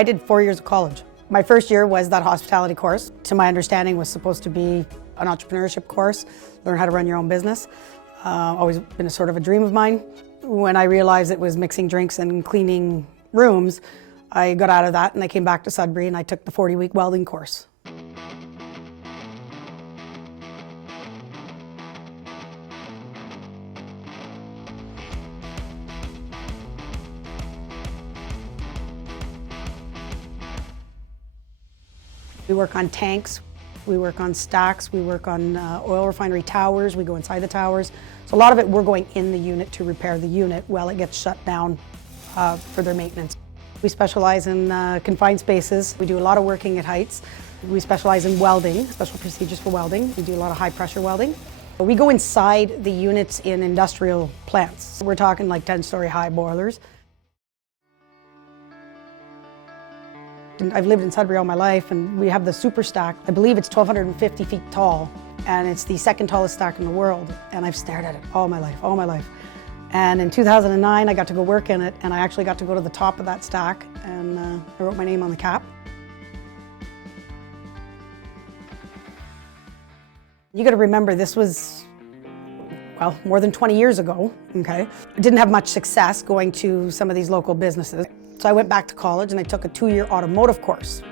I did 4 years of college. My first year was that hospitality course. To my understanding, was supposed to be an entrepreneurship course, learn how to run your own business. Always been a sort of a dream of mine. When I realized it was mixing drinks and cleaning rooms, I got out of that and I came back to Sudbury and I took the 40-week welding course. We work on tanks, we work on stacks, we work on oil refinery towers, we go inside the towers. So a lot of it we're going in the unit to repair the unit while it gets shut down for their maintenance. We specialize in confined spaces. We do a lot of working at heights. We specialize in welding, special procedures for welding. We do a lot of high pressure welding. We go inside the units in industrial plants. We're talking like 10-story high boilers. I've lived in Sudbury all my life, and we have the super stack. I believe it's 1,250 feet tall, and it's the second tallest stack in the world. And I've stared at it all my life. And in 2009, I got to go work in it, and I actually got to go to the top of that stack, and I wrote my name on the cap. You got to remember, this was, well, more than 20 years ago, okay? I didn't have much success going to some of these local businesses. So I went back to college and I took a 2-year automotive course.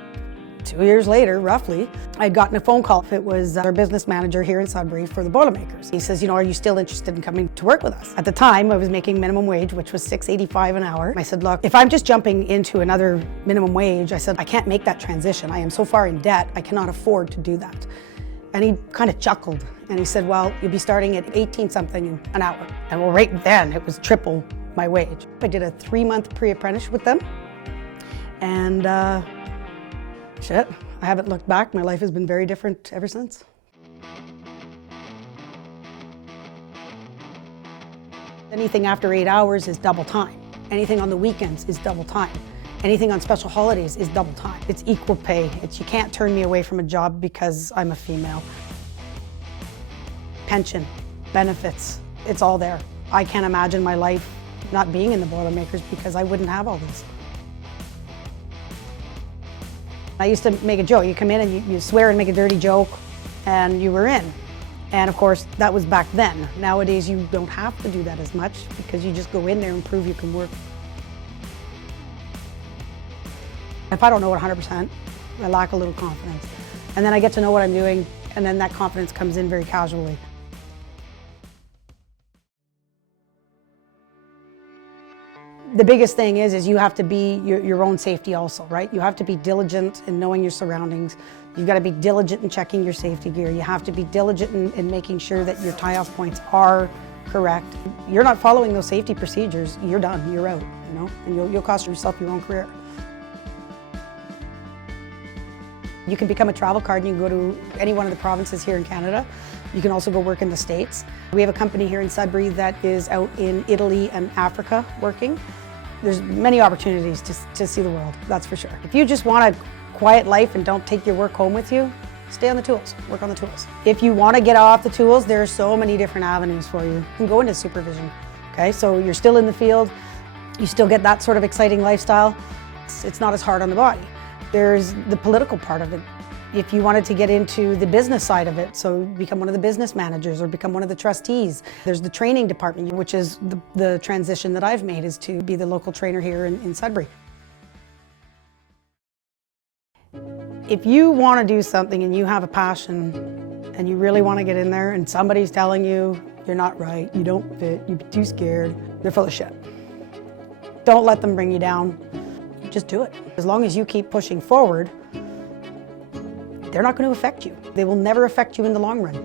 2 years later, roughly, I'd gotten a phone call. It was our business manager here in Sudbury for the Boilermakers. He says, are you still interested in coming to work with us? At the time, I was making minimum wage, which was $6.85 an hour. I said, look, if I'm just jumping into another minimum wage, I said, I can't make that transition. I am so far in debt, I cannot afford to do that. And he kind of chuckled and he said, well, you'll be starting at 18-something an hour. And well, right then it was triple my wage. I did a 3-month pre-apprenticeship with them, and shit, I haven't looked back. My life has been very different ever since. Anything after 8 hours is double time. Anything on the weekends is double time. Anything on special holidays is double time. It's equal pay. You can't turn me away from a job because I'm a female. Pension, benefits, it's all there. I can't imagine my life not being in the Boilermakers because I wouldn't have all this. I used to make a joke. You come in and you swear and make a dirty joke and you were in. And of course, that was back then. Nowadays, you don't have to do that as much because you just go in there and prove you can work. If I don't know it 100%, I lack a little confidence. And then I get to know what I'm doing, and then that confidence comes in very casually. The biggest thing is you have to be your own safety also, right? You have to be diligent in knowing your surroundings. You've got to be diligent in checking your safety gear. You have to be diligent in making sure that your tie-off points are correct. You're not following those safety procedures, you're done, you're out, and you'll cost yourself your own career. You can become a travel card and you can go to any one of the provinces here in Canada. You can also go work in the States. We have a company here in Sudbury that is out in Italy and Africa working. There's many opportunities to see the world, that's for sure. If you just want a quiet life and don't take your work home with you, stay on the tools, work on the tools. If you want to get off the tools, there are so many different avenues for you. You can go into supervision, okay? So you're still in the field, you still get that sort of exciting lifestyle. It's not as hard on the body. There's the political part of it. If you wanted to get into the business side of it, so become one of the business managers or become one of the trustees. There's the training department, which is the transition that I've made, is to be the local trainer here in Sudbury. If you want to do something and you have a passion and you really want to get in there and somebody's telling you you're not right, you don't fit, you're too scared, they're full of shit. Don't let them bring you down. Just do it. As long as you keep pushing forward, they're not going to affect you. They will never affect you in the long run.